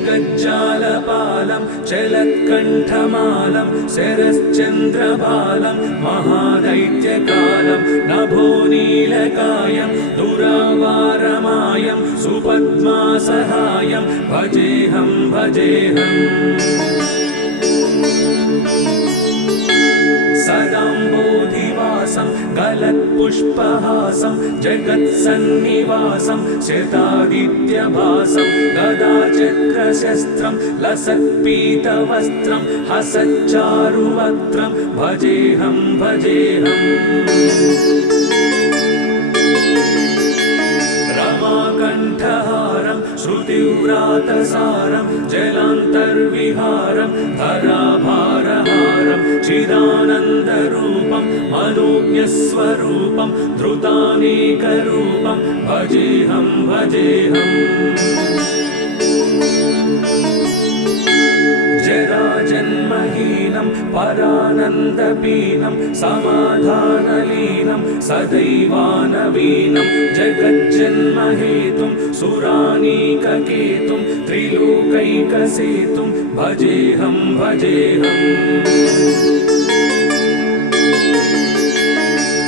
जगज्जालपालं चलत्कण्ठमालं शरश्चन्द्रबालं महादैत्यकालं नभोनीलकायं दुरावारमायं सुपद्मासहायं भजेऽहं सदाम्बोधिवासं गलत्पुष्पहासं जगत्सन्निवासं शतादित्यभासं गदाचक्रशस्त्रं लसत्पीतवस्त्रं हसच्चारुवक्त्रं भजेऽहं रमाकण्ठहारं श्रुतिव्रातसारं जलान्तर्विहारं धराभारहारं चिदानन्दरूपं मनोज्ञस्वरूपं धृतानेकरूपं भजेऽहं जराजन्महीनं परानन्दपीनं समाधानलीनं सदैवानवीनं जगज्जन्महेतुं सुरानीककेतुं त्रिलोकैकसेतुं भजेऽहं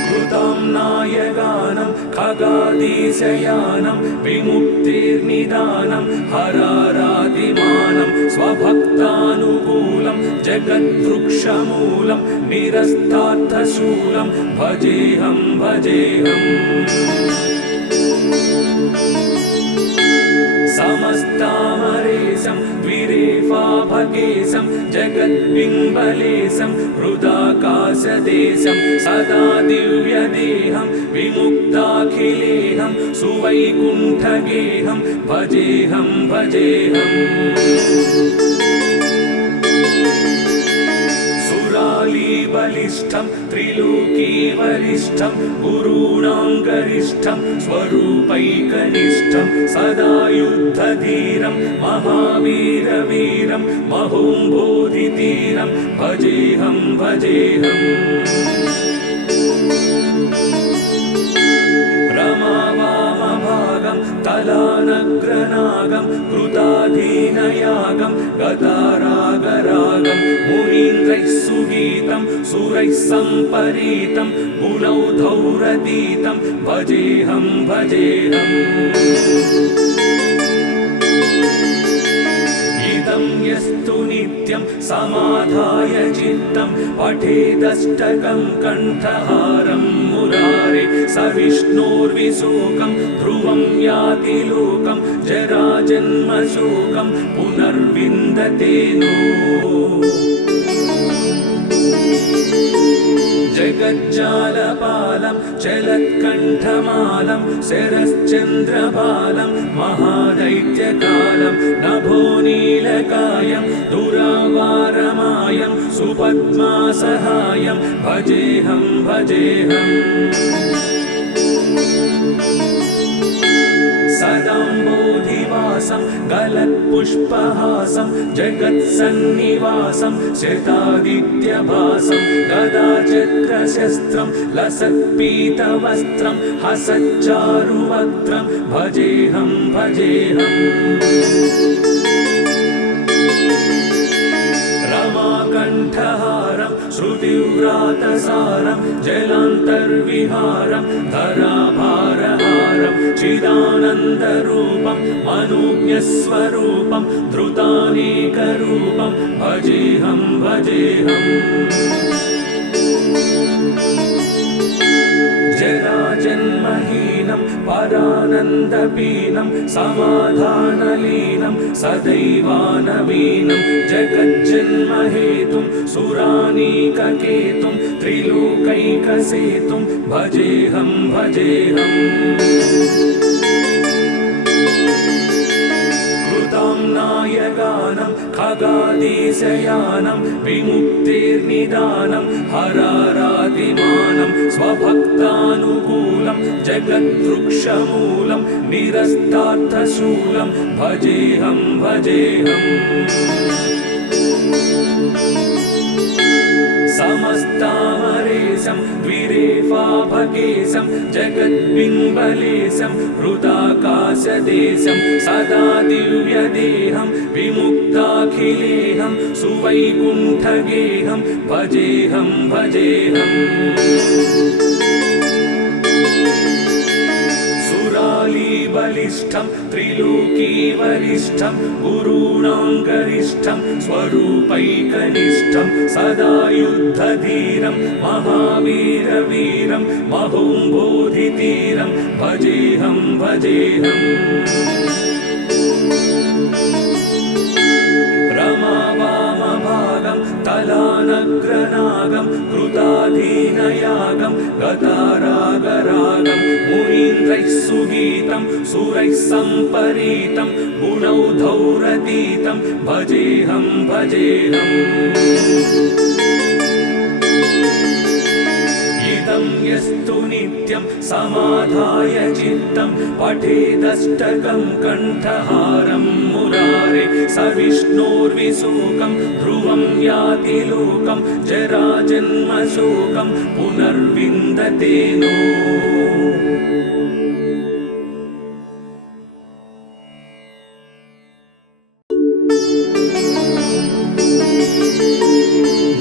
कृतां नायगानं खगादीशयानं विमुक्तिर्निदानं हरारादिमानं स्वभक्तानुकूलं जगद्वृक्षमूलं निरस्तार्थशूलं भजेऽहं समस्तामरेशं द्विरेफाभकेशं जगद्बिम्बलेशं हृदाकाशदेशं सदा दिव्यदेहं विमुक्ताखिलेहं सुवैकुण्ठगेहं भजेऽहं सुरालीबलिष्ठं त्रिलोकीवरिष्ठं गुरूणां गरिष्ठं स्वरूपैकनिष्ठं सदा युद्धधीरं महावीरवीरं महोम्बोधितीरं भजेऽहं रमावामभागं तलानग्रनागं कृताधीनयागं गतारागरागं मुनीन्द्रैः सुगीतं सुरैः सम्परीतं गुणौधौरतीतं भजेऽहं इदं यस्तु नित्यं समाधाय चित्तं पठेदष्टकं कण्ठहारं मुरारे स विष्णोर्विशोकं ध्रुवं याति लोकं जराजन्मशोकं पुनर्विन्दते नो जगज्जालपालं चलत्कण्ठमालं शरश्चन्द्रबालं महादैत्यकालं नभोनीलकायं दुरावारमायं सुपद्मासहायं भजेऽहं सदाम्बोधिवासं गलत्पुष्पहासं जगत्सन्निवासं शतादित्यभासं गदाचक्रशस्त्रं लसत्पीतवस्त्रं हसच्चारुवक्त्रं भजेऽहं रमाकण्ठहारं श्रुतिव्रातसारं जलान्तर्विहारं धराभारहारं चिदानन्दरूपं मनोज्ञस्वरूपं धृतानेकरूपं भजेऽहं जराजन्महीनं परानन्दपीनं समाधानलीनं सदैवानवीनं जगज्जन्महेतुं सुरानीककेतुं त्रिलोकैकसेतुं भजेऽहं कृतां नायगानं खगादीशयानं विमुक्तिर्निदानं हरारादिमानं स्वभक्तानुकूलं जगद्वृक्षमूलं निरस्तार्थशूलं भजेऽहं समस्तामरेशं द्विरेफाभकेशं जगद्बिम्बलेशं हृदाकाशदेशं बुधाकाशदेशं सदा दिव्यदेहं विमुक्ताखिलेहं सुवैकुण्ठगेहं भजेऽहं भजेऽहम् बलिष्ठं त्रिलोकीवरिष्ठं गुरूणां गरिष्ठं स्वरूपैकनिष्ठं सदा युद्धधीरं महावीरवीरं महोम्बोधितीरं भजेऽहं भजेऽहम् रमावामभागं तलानग्रनागं कृताधीनयागं गतारागरागं मुनीन्द्रैः सुगीतं सुरैः सम्परीतं गुणौधौरतीतं भजेऽहं भजेऽहम् इदं यस्तु नित्यं समाधाय चित्तं पठेदष्टकं कण्ठहारं मुरारे स विष्णोर्विशोकं ध्रुवं याति लोकं जराजन्मशोकं पुनर्विन्दते नो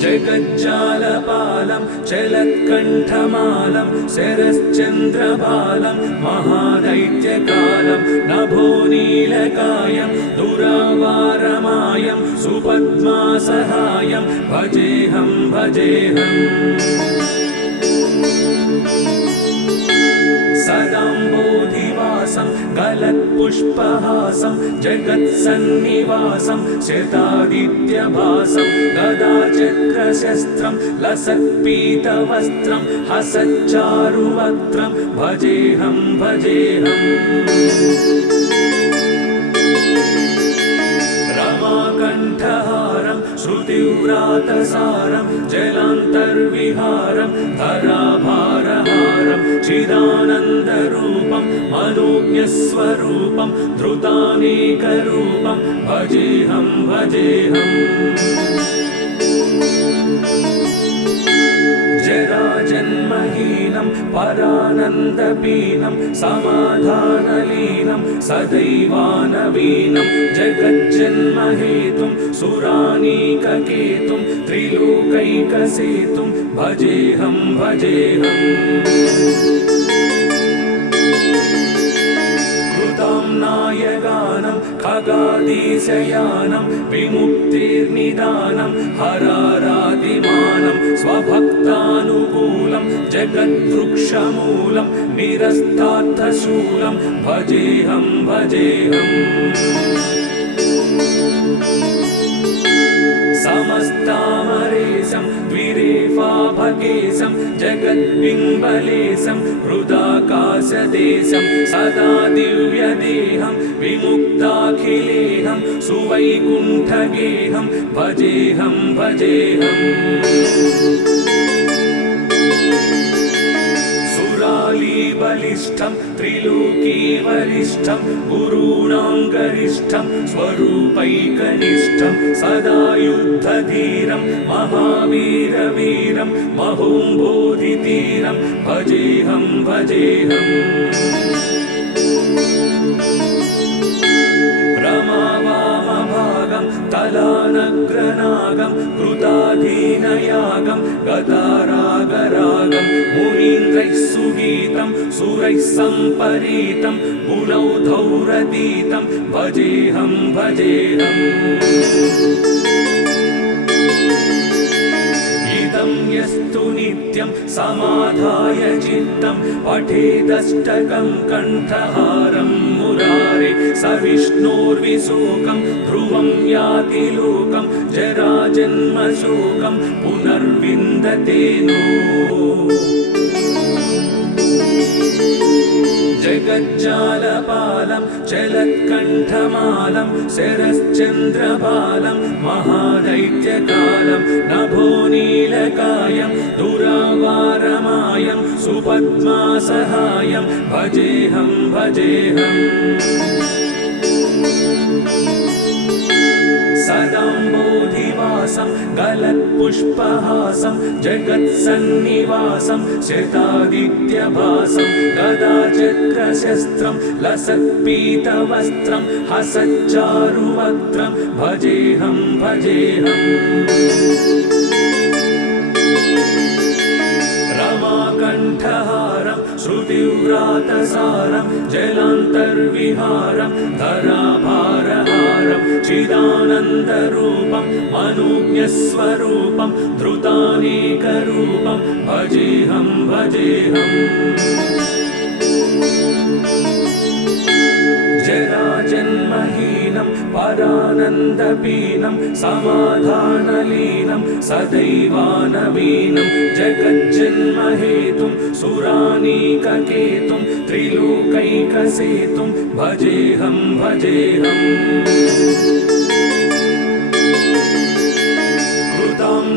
जगज्जालपालं चलत्कण्ठमालं शरश्चन्द्रबालं महादैत्यकालं नभोनीलकायं दुरावारमायं सुपद्मासहायं भजेऽहं भजेऽहम् सदाम्बोधिवासं गलत्पुष्पहासं जगत्सन्निवासं शतादित्यभासं गदाचक्रशस्त्रं लसत्पीतवस्त्रं हसच्चारुवक्त्रं भजेऽहं भजेऽहम् रमाकण्ठहारं श्रुतिव्रातसारं जलान्तर्विहारं धराभारहारं चिदानन्दरूपं मनोज्ञस्वरूपं धृतानेकरूपं भजेऽहं भजेऽहम् जराजन्महीनं परानन्दपीनं समाधानलीनं सदैवानवीनं जगज्जन्महेतुं सुरानीककेतुं त्रिलोकैकसेतुं भजेऽहं भजेऽहम् नायगानं खगादीशयानं विमुक्तिर्निदानं हरारादिमानं स्वभक्तानुकूलं जगद्वृक्षमूलं निरस्तार्थशूलं भजेऽहं भजेऽहम् समस्तामरेशं द्विरेफाभकेशं जगद्बिम्बलेशं हृदाकाशदेशं सदा दिव्यदेहं विमुक्ताखिलेहं सुवैकुण्ठगेहं भजेऽहं भजेऽहम् बलिष्ठं त्रिलोकीवरिष्ठं गुरूणां गरिष्ठं स्वरूपैकनिष्ठं सदा युद्धधीरं महावीरवीरं महोम्बोधितीरं भजेऽहं भजेऽहम् रमावामभागं तलानग्रनागं कृताधीनयागं गतारागरागं मुनीन्द्रैः सुगीतं सुरैः सम्परीतं गुणौधौरतीतं भजेऽहं भजेऽहम् यस्तु नित्यं समाधाय चित्तं पठेदष्टकं कण्ठहारं मुरारे स विष्णोर्विशोकं ध्रुवं याति लोकं जराजन्मशोकं पुनर्विन्दते नो जगज्जालपालं चलत्कण्ठमालं शरश्चन्द्रबालं महादैत्यकालं नभोनीलकायं दुरावारमायं सुपद्मासहायं भजेऽहं भजेऽहम् सदाम्बोधिवासं गलत्पुष्पहासं जगत्सन्निवासं शतादित्यभासं गदाचक्रशस्त्रं लसत्पीतवस्त्रं हसच्चारुवक्त्रं भजेऽहं भजेऽहम् रमाकण्ठहारं श्रुतिव्रातसारं जलान्तर्विहारं धराभारहारं चिदानन्दरूपं मनोज्ञस्वरूपं धृतानेकरूपं भजेऽहं भजेऽहम् जराजन्महीनं परानन्दपीनं समाधानलीनं सदैवानवीनं जगज्जन्महेतुं सुरानीककेतुं त्रिलोकैकसेतुं भजेऽहं भजेऽहम्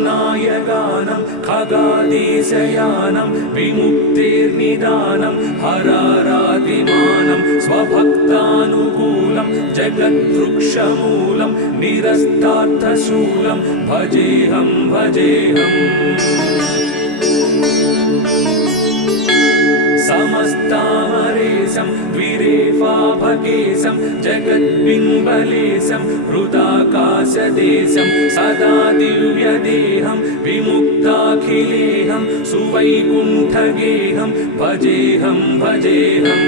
नायगानं खगादीशयानं विमुक्तिर्निदानं हरारातिमानं स्वभक्तानुकूलं जगद्वृक्षमूलं निरस्तार्थशूलं भजेऽहं भजेऽहम् समस्तामरेशं द्विरेफाभकेशं जगद्बिम्बलेशं हृदाकाशदेशं सदा दिव्यदेहं विमुक्ताखिलेहं सुवैकुण्ठगेहं भजेऽहं भजेऽहम्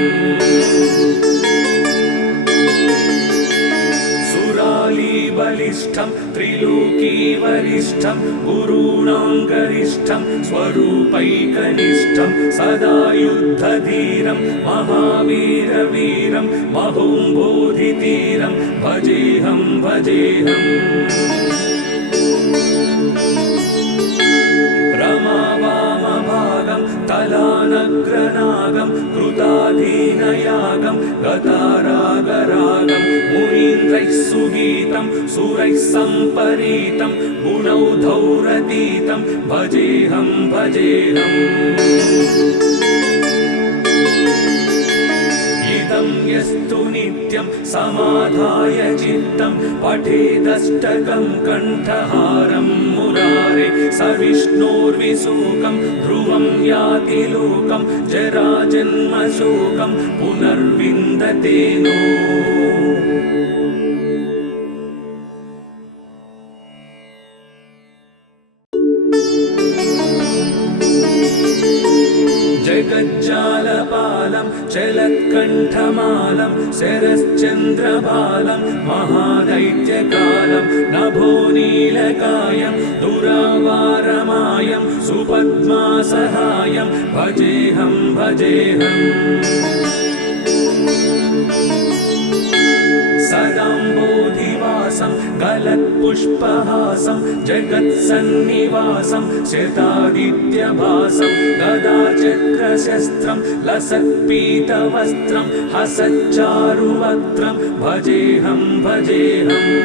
बलिष्ठं त्रिलोकीवरिष्ठं गुरूणां गरिष्ठं स्वरूपैकनिष्ठं सदा युद्धधीरं महावीरवीरं महोम्बोधितीरं भजेऽहं भजेऽहम् रमावामभागं तलानग्रनागं कृताधीनयागं गतारागरागं मुनीन्द्रैः सुगीतं सुरैः सम्परीतं गुणौधौरतीतं भजेऽहं भजेऽहम् यस्तु नित्यं समाधाय चित्तं पठेदष्टकं कण्ठहारं मुरारे स विष्णोर्विशोकं ध्रुवं याति लोकं जराजन्मशोकं पुनर्विन्दते नो जगज्जालपालं चलत्कण्ठमालं शरश्चन्द्रबालं महादैत्यकालं नभोनीलकायं दुरावारमायं सुपद्मासहायं भजेऽहं भजेऽहम् सदाम्बोधिवासं गलत्पुष्पहासं जगत्सन्निवासं शतादित्यभासं गदाचक्रशस्त्रं लसत्पीतवस्त्रं हसच्चारुवक्त्रं भजेऽहं भजेऽहम्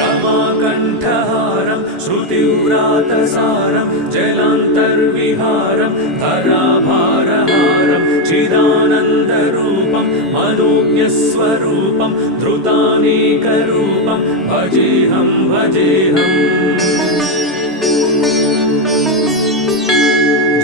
रमाकण्ठहारं श्रुतिव्रातसारं जलान्तर्विहारं धराभारहारं चिदानन्दरूपं मनोज्ञस्वरूपं धृतानेकरूपं भजेऽहं भजेऽहम्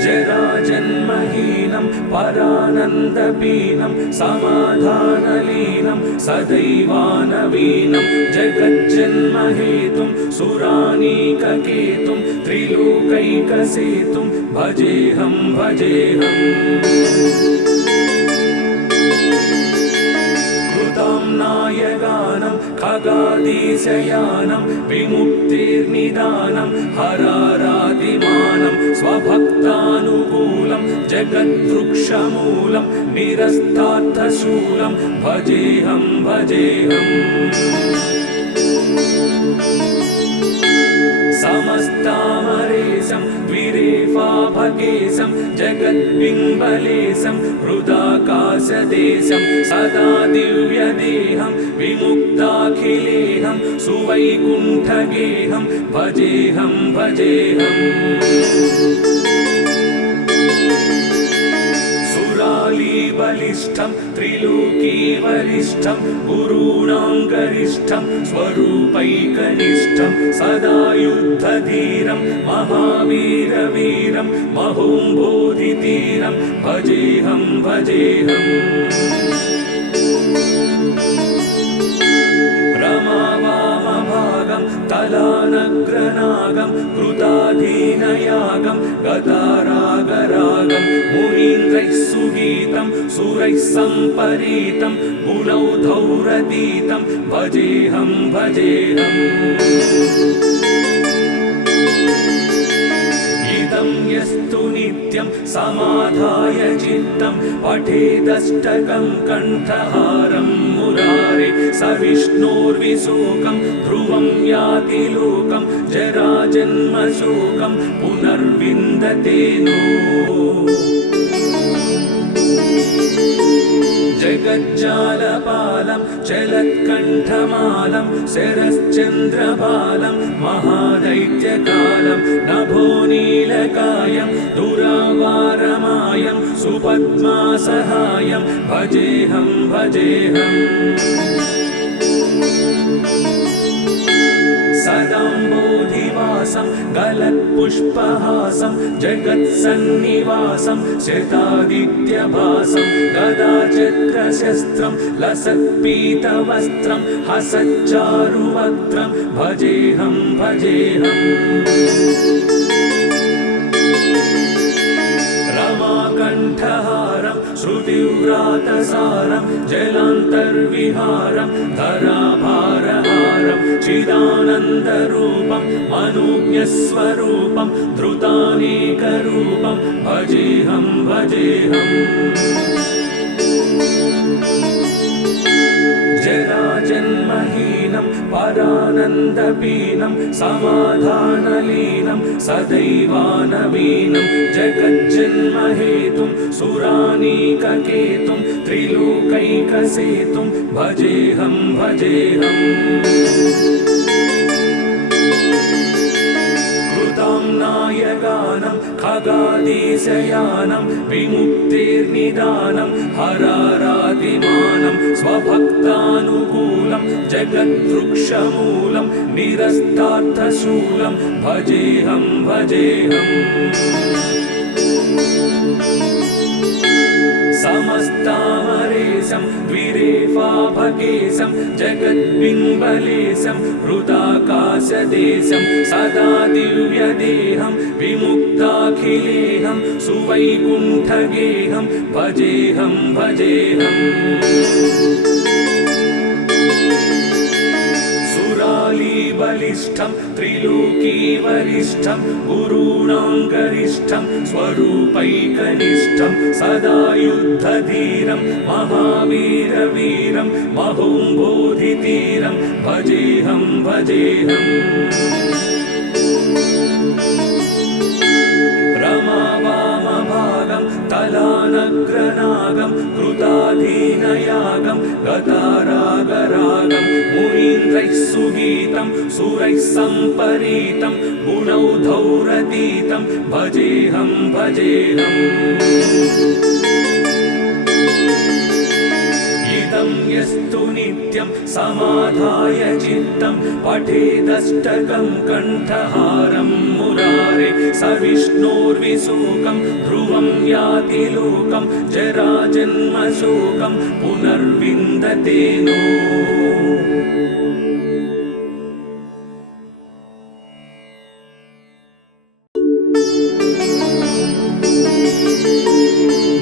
जराजन्महीनं परानन्दपीनं समाधानलीनं सदैवानवीनं जगज्जन्महेतुं सुरानीककेतुं त्रिलोकैकसेतुं भजेऽहं भजेऽहम् नायगानं खगादीशयानं विमुक्तिर्निदानं हरारातिमानं स्वभक्तानुकूलं जगद्वृक्षमूलं निरस्तार्थशूलं भजेऽहं भजेऽहम् समस्तामरेशं द्विरेफाभकेशं जगद्बिम्बलेशं हृदाकाशदेशं सदा दिव्यदेहं विमुक्ताखिलेहं सुवैकुण्ठगेहं भजेऽहं भजेऽहम् बलि कनिष्ठं त्रिलोकीवरिष्ठं गुरूणां गरिष्ठं स्वरूपैकनिष्ठं सदा युद्धधीरं महावीरवीरं महोम्बोधितीरं भजेऽहं भजेऽहम् रमावामभागं तलानग्रनागं कृताधीनयागं गतारागरागं मुनीन्द्रैः सुगीतं सुरैः सम्परीतं गुणौधौरतीतं भजेऽहं भजेऽहम् इदं यस्तु नित्यं समाधाय चित्तं पठेदष्टकं कण्ठहारं मुरारे स विष्णोर्विशोकं ध्रुवं याति लोकं जराजन्मशोकं पुनर्विन्दते नो जगज्जालपालं चलत्कण्ठमालं शरश्चन्द्रबालं महादैत्यकालं नभोनीलकायं दुरावारमायं सुपद्मासहायं भजेऽहं भजेऽहम् सदाम्बोधिवासं गलत्पुष्पहासं जगत्सन्निवासं शतादित्यभासं गदाचक्रशस्त्रं लसत्पीतवस्त्रं हसच्चारुवक्त्रं भजेऽहं भजेऽहम् रमाकण्ठहारं श्रुतिव्रातसारं जलान्तर्विहारं धराभारहारं चिदानन्दरूपं मनोज्ञस्वरूपं धृतानेकरूपं भजेऽहं भजेऽहम् जराजन्महीनं परानन्दपीनं समाधानलीनं सदैवानवीनं जगज्जन्महेतुं सुरानीककेतुं त्रिलोकैकसेतुं भजेऽहं भजेऽहम् नायगानं खगादीशयानं विमुक्तेर्निदानं हरारातिमानं स्वभक्तानुकूलं जगद्वृक्षमूलं निरस्तार्थशूलं भजेऽहं भजेऽहम् समस्तामरेशं द्विरेफाभकेशं जगद्बिम्बलेशं हृदाकाशदेशं सदा दिव्यदेहं विमुक्ताखिलेहं सुवैकुण्ठगेहं भजेऽहं भजेऽहम् बलिष्ठं त्रिलोकीवरिष्ठं गुरूणां गरिष्ठं स्वरूपैकनिष्ठं सदा युद्धधीरं महावीरवीरं महोम्बोधितीरं भजेऽहं भजेऽहम् रमावामभागं तलानग्रनागं कृताधीनयागं गतारागरागं मुनीन्द्रैः सुगीतं सुरैः सम्परीतं गुणौधौरतीतं भजेऽहं भजेऽहम् इदं यस्तु नित्यं समाधाय चित्तं पठेदष्टकं कण्ठहारं मुरारे स विष्णोर्विशोकं ध्रुवं याति लोकं जराजन्मशोकं पुनर्विन्दते नो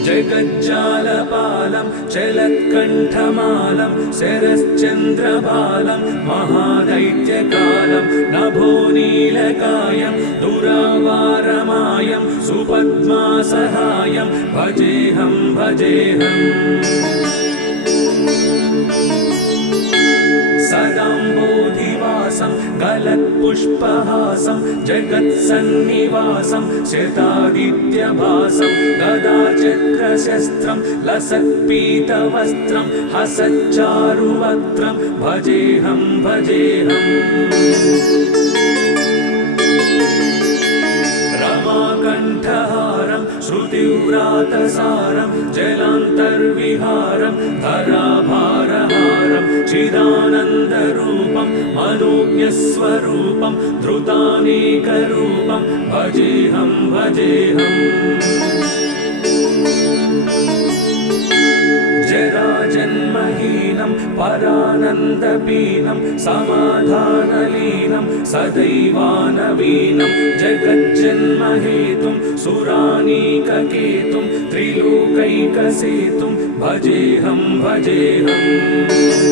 जगज्जालपालं चलत्कण्ठमालं शरश्चन्द्रबालं महादैत्यकालं नभोनीलकायं दुरावारमायं सुपद्मासहायं भजेऽहं भजेऽहम् सदाम्बोधिवासं गलत्पुष्पहासं जगत्सन्निवासं शतादित्यभासं गदाचक्रशस्त्रं लसत्पीतवस्त्रं हसच्चारुवक्त्रं भजेऽहं भजेऽहम् रमाकण्ठहारं श्रुतिव्रातसारं जलान्तर्विहारं धराभारहारं चिदानन्दरूपं मनोज्ञस्वरूपं धृतानेकरूपं भजेऽहं भजेऽहम् जराजन्महीनं परानन्दपीनं समाधानलीनं सदैवानवीनं जगज्जन्महेतुं सुरानीककेतुं त्रिलोकैकसेतुं भजेऽहं भजेऽहम्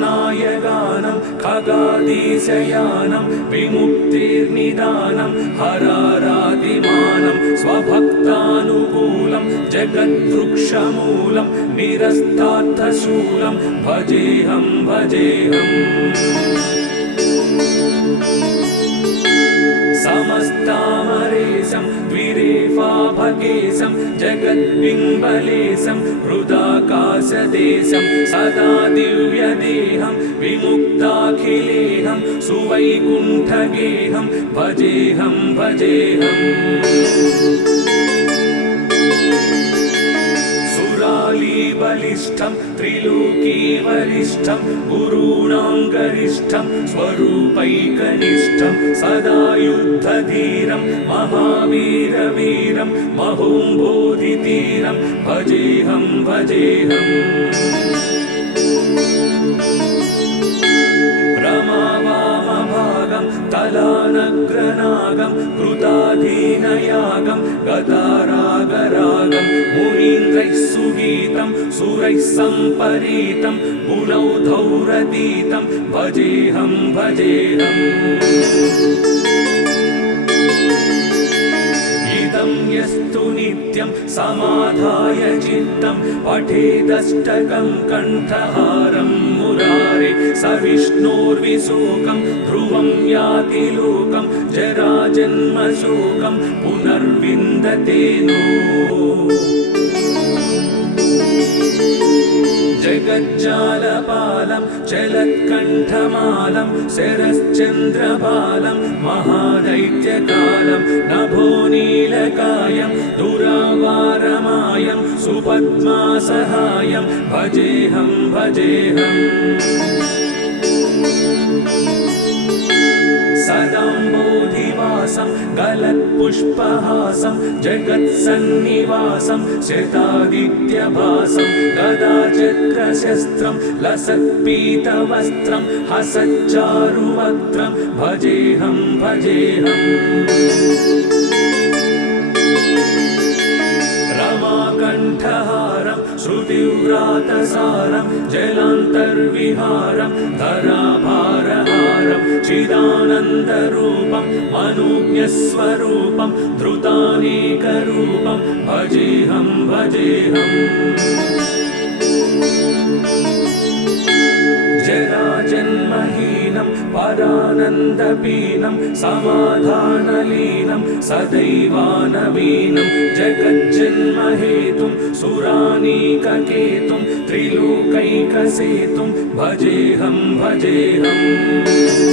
नायगानं खगादीशयानं विमुक्तिर्निदानं हरारादिमानं स्वभक्तानुकूलं जगद्वृक्षमूलं निरस्तार्थशूलं भजेऽहं भजेऽहम् समस्तामरेशं द्विरेफाभकेशं जगद्बिम्बलेशं हृदाकाशदेशं सदा दिव्यदेहं विमुक्ताखिलेहं सुवैकुण्ठगेहं भजेऽहं भजेऽहम् बलिष्ठं त्रिलोकीवरिष्ठं गुरूणां गरिष्ठं स्वरूपैकनिष्ठं सदा युद्धधीरं महावीरवीरं महोम्बोधितीरं भजेऽहं भजेऽहम् रमावामभागं तलानग्रनागं कृताधीनयागं गतारागरागं मुनीन्द्रैः सुगीतं सुरैः सम्परीतं पुनौधौरतीतं भजेऽहं भजेऽहम् यस्तु नित्यं समाधाय चित्तं पठेदष्टकं कण्ठहारं मुरारे स विष्णोर्विशोकं ध्रुवं याति लोकं जराजन्मशोकं पुनर्विन्दते नो जगज्जालपालं चलत्कण्ठमालं शरश्चन्द्रबालं महादैत्यकालं नभोनीलकायं दुरावारमायं सुपद्मासहायं भजेऽहं भजेऽहम् सदाम्बोधिवासं गलत्पुष्पहासं जगत्सन्निवासं शतादित्यभासं गदाचक्रशस्त्रं लसत्पीतवस्त्रं हसच्चारुवक्त्रं भजेऽहं भजेऽहम् रमाकण्ठहारं श्रुतिव्रातसारं जलान्तर्विहारं धराभारहारं चिदानन्दरूपं मनोज्ञस्वरूपं धृतानेकरूपं भजेऽहं भजेऽहम् जराजन्महीनं परानन्दपीनं समाधानलीनं सदैवानवीनं जगज्जन्महेतुं सुरानीककेतुं त्रिलोकैकसेतुं भजेऽहं भजेऽहम्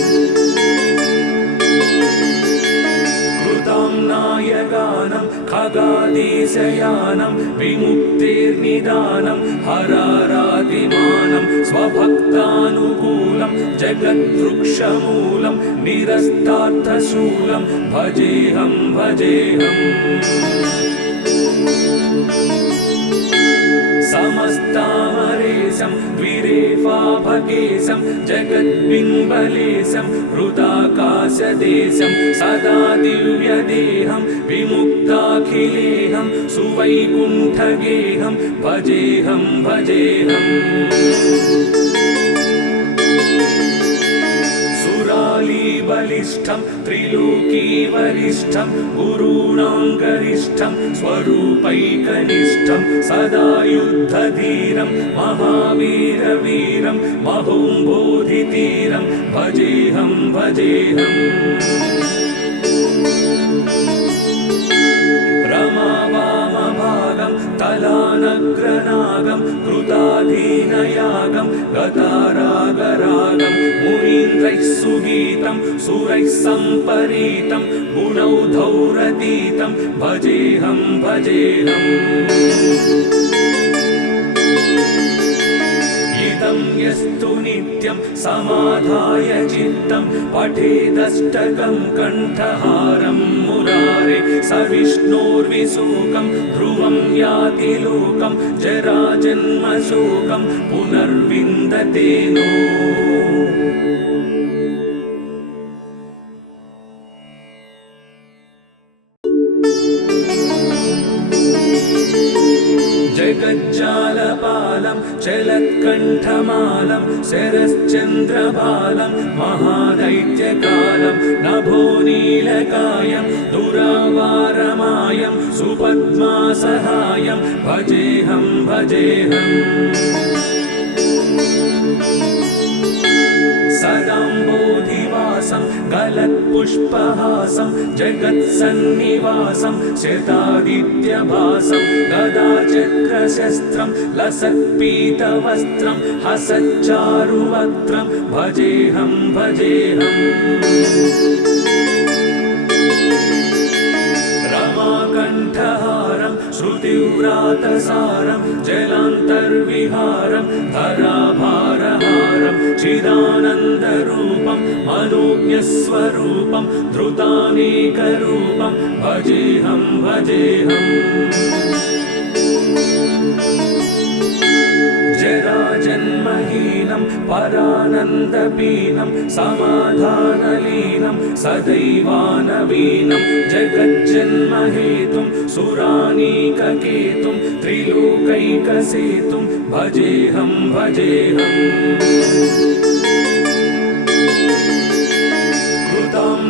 नायगानं खगादीशयानं विमुक्तिर्निदानं हरारादिमानं स्वभक्तानुकूलं जगद्वृक्षमूलं निरस्तार्थशूलं भजेऽहं भजेऽहम् समस्तामरेशं द्विरेफाभकेशं जगद्बिम्बलेशं हृदाकाशदेशं सदा दिव्यदेहं विमुक्ताखिलेहं सुवैकुण्ठगेहं भजेऽहं भजेऽहम् बलिष्ठं त्रिलोकीवरिष्ठं गुरूणां गरिष्ठं स्वरूपैकनिष्ठं सदा युद्धधीरं महावीरवीरं महोम्बोधितीरं भजेऽहं भजेऽहम् रमावामभागं तलानग्रनागं कृताधीनयागं गतारागरागं मुनीन्द्रैः सुगीतं सुरैः सम्परीतं गुणौधौरतीतं भजेऽहं भजेऽहम् इदं यस्तु नित्यं समाधाय चित्तं पठेदष्टकं कण्ठहारं मुरारे स विष्णोर्विशोकं ध्रुवं याति लोकं जराजन्मशोकं पुनर्विन्दते नो जगज्जालपालं चलत्कण्ठमालं शरश्चन्द्रबालं महादैत्यकालं नभोनीलकायं दुरावारमायं सुपद्मासहायं भजेऽहं भजेऽहम् सदाम्बोधिवासं गलत्पुष्पहासं जगत्सन्निवासं शतादित्यभासं गदाचक्रशस्त्रं लसत्पीतवस्त्रं हसच्चारुवक्त्रं भजेऽहं भजेऽहम् रमाकण्ठहारं श्रुतिव्रातसारं जलान्तर्विहारं धराभारहारं चिदानन्दरूपं मनोज्ञस्वरूपं धृतानेकरूपं भजेऽहं भजेऽहम् जराजन्महीनं परानन्दपीनं समाधानलीनं सदैवानवीनं जगज्जन्महेतुं सुरानीककेतुं त्रिलोकैकसेतुं भजेऽहं भजेऽहम्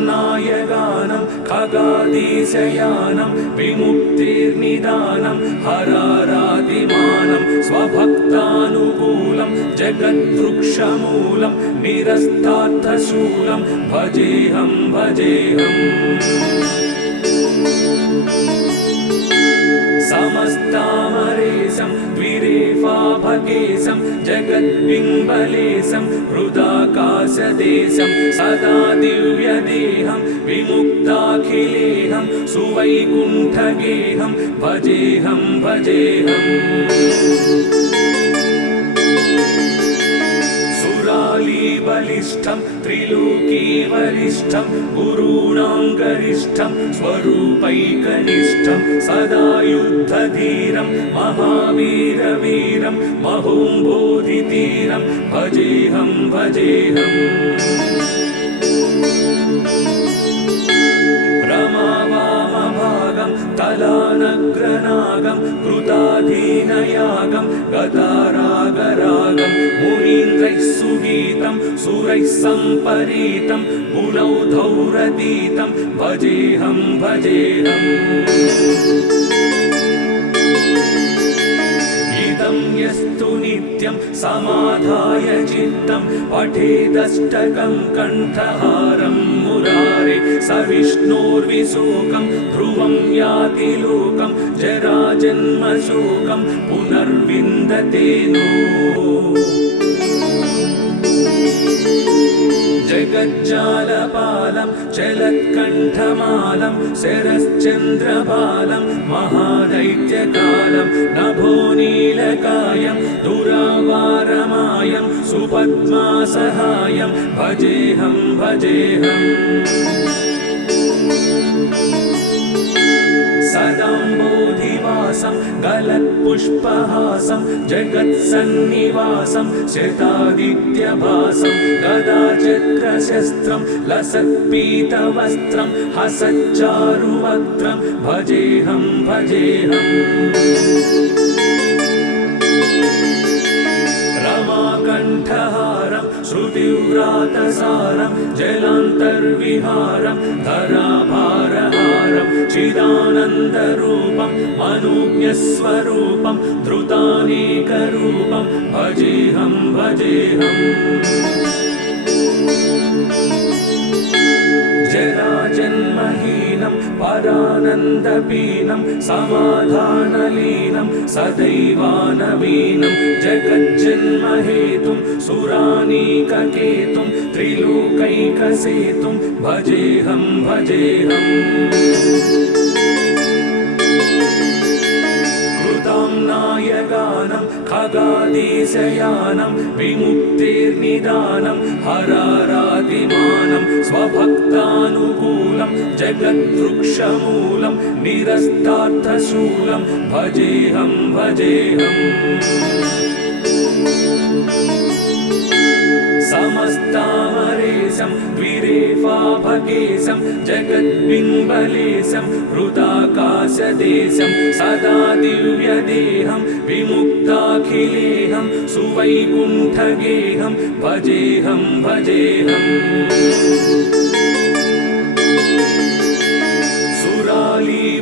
नायगानं खगादीशयानं विमुक्तिर्निदानं हरारादिमानं स्वभक्तानुकूलं जगद्वृक्षमूलं निरस्तार्थशूलं भजेऽहं भजेऽहम् समस्तामरेशं द्विरेफाभकेशं जगद्बिम्बलेशं हृदाकाशदेशं सदा दिव्यदेहं विमुक्ताखिलेहं सुवैकुण्ठगेहं भजेऽहं भजेऽहम् बलिष्ठं त्रिलोकीवरिष्ठं गुरूणां गरिष्ठं स्वरूपैकनिष्ठं सदा युद्धधीरं महावीरवीरं महोम्बोधितीरं भजेऽहं भजेऽहम् रमावामभागं तलानग्रनागं कृताधीनयागं गतारागरागं मुनीन्द्रैः सुगीतं सुरैः सम्परीतं गुणौधौरतीतं भजेऽहं भजेऽहम् इदं यस्तु नित्यं समाधाय चित्तं पठेदष्टकं कण्ठहारं मुरारे स विष्णोर्विशोकं ध्रुवं याति लोकं जराजन्मशोकं पुनर्विन्दते नो जगज्जालपालं चलत्कण्ठमालं शरश्चन्द्रबालं महादैत्यकालं नभोनीलकायं दुरावारमायं सुपद्मासहायं भजेऽहं भजेऽहम् सदाम्बोधिवासं गलत्पुष्पहासं जगत्सन्निवासं शतादित्यभासं गदाचक्रशस्त्रं लसत्पीतवस्त्रं हसच्चारुवक्त्रं भजेऽहं भजेऽहम् रमाकण्ठहारं श्रुतिव्रातसारं जलान्तर्विहारं धराभारहारं चिदानन्दरूपं मनोज्ञस्वरूपं धृतानेकरूपं भजेऽहं भजेऽहम् जराजन्महीनं परानन्दपीनं समाधानलीनं सदैवानवीनं जगज्जन्महेतुं सुरानीककेतुं त्रिलोकैकसेतुं भजेऽहं भजेऽहम् नायगानं खगादीशयानं विमुक्तिर्निदानं हरारादिमानं स्वभक्तानुकूलं जगद्वृक्षमूलं निरस्तार्थशूलं भजेऽहं भजेऽहम् समस्तामरेशं द्विरेफाभकेशं जगद्बिम्बलेशं हृदाकाशदेशं सदा दिव्यदेहं विमुक्ताखिलेहं सुवैकुण्ठगेहं भजेऽहं भजेऽहम्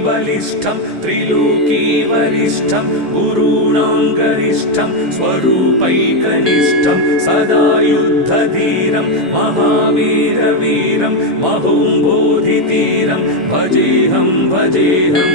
बलिष्ठं त्रिलोकीवरिष्ठं गुरूणां गरिष्ठं स्वरूपैकनिष्ठं सदा युद्धधीरं महावीरवीरं महोम्बोधितीरं भजेऽहं भजेऽहम्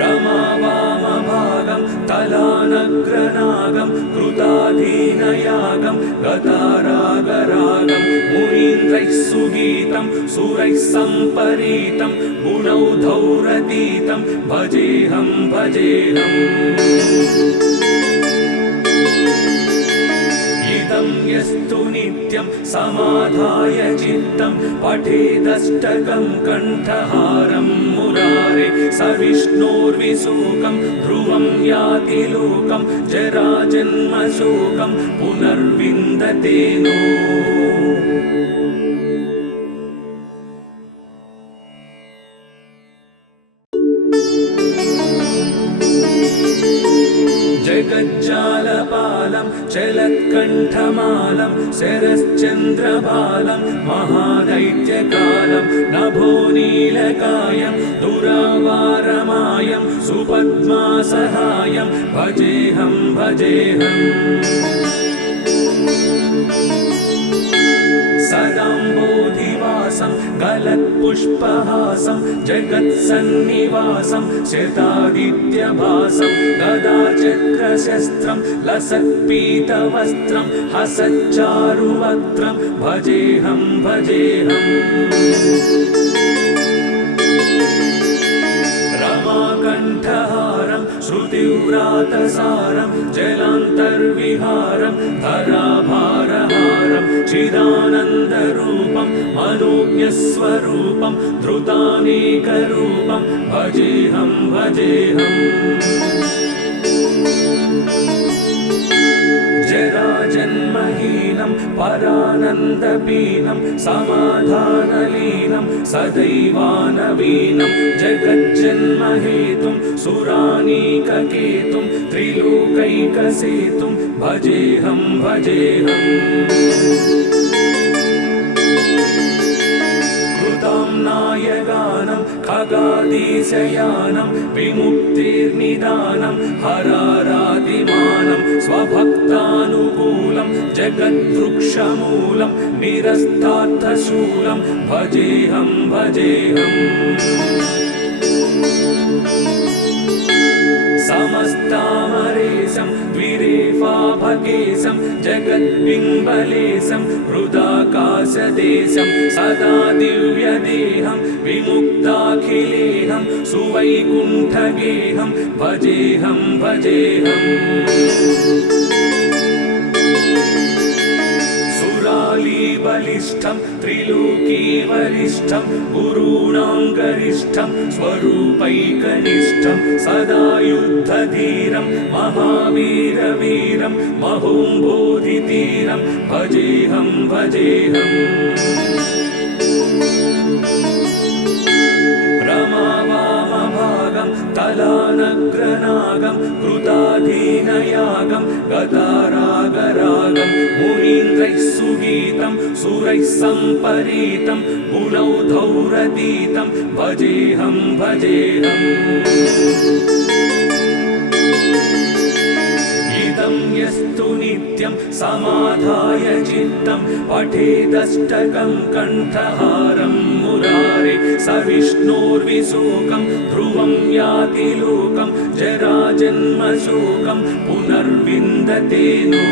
रमावामभागं तलानग्रनागं कृताधीनयागं गतारागरागं मुनीन्द्रैः सुगीतं सुरैः सम्परीतं गुणौधौरतीतं भजेऽहं भजेऽहम् यस्तु नित्यं समाधाय चित्तं पठेदष्टकं कण्ठहारं मुरारे स विष्णोर्विशोकं ध्रुवं याति लोकं जराजन्मशोकं पुनर्विन्दते नो जगज्जालपालं चलत्कण्ठमालं शरश्चन्द्रबालं महादैत्यकालं नभोनीलकायं दुरावारमायं सुपद्मासहायं भजेऽहं भजेऽहम् सदाम्बोधिवासं गलत्पुष्पहासं जगत्सन्निवासं शतादित्यभासं गदाचक्रशस्त्रं लसत्पीतवस्त्रं हसच्चारुवक्त्रं भजेऽहं भजेऽहम् रमाकण्ठहारं श्रुतिव्रातसारं जलान्तर्विहारं धराभारहारं चिदानन्दरूपं मनोज्ञस्वरूपं धृतानेकरूपं भजेऽहं भजेऽहम् जराजन्महीनं परानन्दपीनं समाधानलीनं सदैवानवीनं जगज्जन्महेतुं सुरानीककेतुं त्रिलोकैकसेतुं भजेऽहं भजेऽहम् नायगानं खगादीशयानं विमुक्तिर्निदानं हरारादिमानं स्वभक्तानुकूलं जगद्वृक्षमूलं निरस्तार्थशूलं भजेऽहं भजेऽहम् समस्तामरेशं द्विरेफाभकेशं जगद्बिम्बलेशं हृदाकाशदेशं सदा दिव्यदेहं विमुक्ताखिलेहं सुवैकुण्ठगेहं भजेऽहं भजेऽहम् बलिष्ठं त्रिलोकीवरिष्ठं गुरूणां गरिष्ठं स्वरूपैकनिष्ठं सदा युद्धधीरं महावीरवीरं महोम्बोधितीरं भजेऽहं भजेऽहम् रमावामभागं तलानग्रनागं कृताधीनयागं गतारागरागं मुनीन्द्रैः सुगीतं सुरैः सम्परीतं गुणौधौरतीतं भजेऽहं भजेऽहम् इदं यस्तु नित्यं समाधाय चित्तं पठेदष्टकं कण्ठहारं मुरारे स विष्णोर्विशोकं ध्रुवं याति लोकं जराजन्मशोकं पुनर्विन्दते नो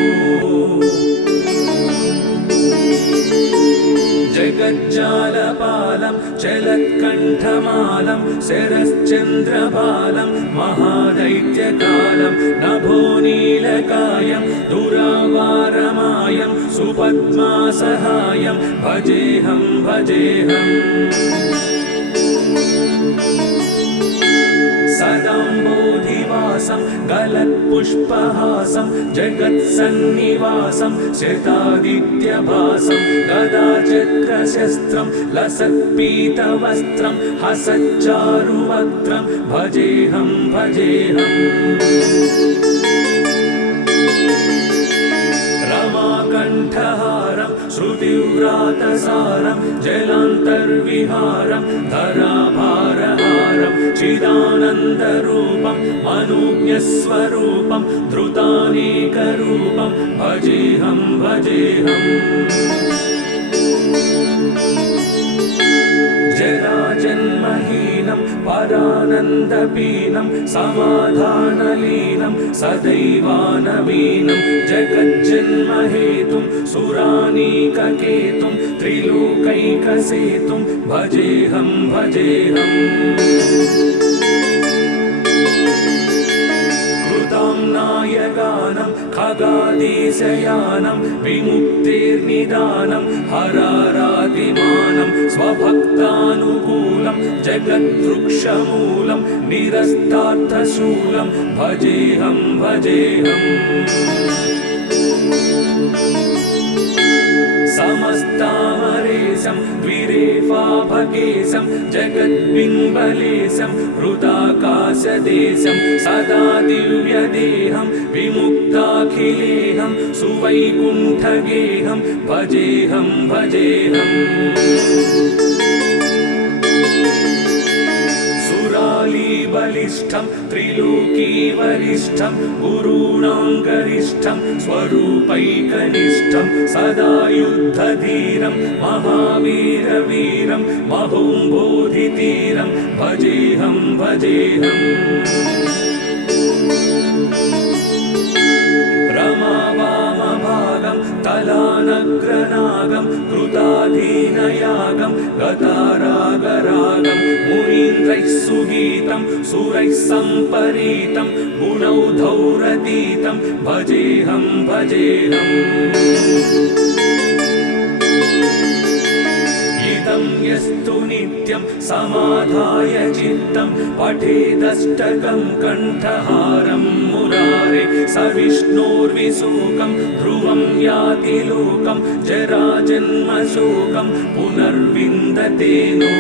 जगज्जालपालं चलत्कण्ठमालं शरश्चन्द्रबालं महादैत्यकालं नभोनीलकायं दुरावारमायं सुपद्मासहायं भजेऽहं भजेऽहम् सदाम्बोधिवासं गलत्पुष्पहासं जगत्सन्निवासं शतादित्यभासं गदाचक्रशस्त्रं लसत्पीतवस्त्रं हसच्चारुवक्त्रं भजेऽहं भजेऽहम् रमाकण्ठहारं श्रुतिव्रातसारं जलान्तर्विहारं धराभारहारं चिदानन्दरूपं मनोज्ञस्वरूपं धृतानेकरूपं भजेऽहं भजेऽहम् जराजन्महीनं परानन्दपीनं समाधानलीनं सदैवानवीनं जगज्जन्महेतुं सुरानीककेतुं त्रिलोकैकसेतुं भजेऽहं भजेऽहम् नायगानं खगादेशयानं विमुक्तेर्निदानं हरारातिमानं स्वभक्तानुकूलं जगद्वृक्षमूलं निरस्तार्थशूलं भजेऽहं भजेऽहम् समस्तामरेशं द्विरेफाभकेशं जगद्बिम्बलेशं हृदाकाशदेशं सदा दिव्यदेहं विमुक्ताखिलेहं सुवैकुण्ठगेहं भजेऽहं भजेऽहम् बलिष्ठं त्रिलोकीवरिष्ठं गुरूणां गरिष्ठं स्वरूपैकनिष्ठं सदा युद्धधीरं महावीरवीरं महोम्बोधितीरं भजेऽहं भजेऽहम् रमावामभागं तलानग्रनागं कृताधीनयागं गतारागरागं मुनीन्द्रैः सुगीतं सुरैः सम्परीतं गुणौधौरतीतं भजेऽहं भजेऽहम् इदं यस्तु नित्यं समाधाय चित्तं पठेदष्टकं कण्ठहारं मुरारे स विष्णोर्विशोकं ध्रुवं याति लोकं जराजन्मशोकं पुनर्विन्दते नो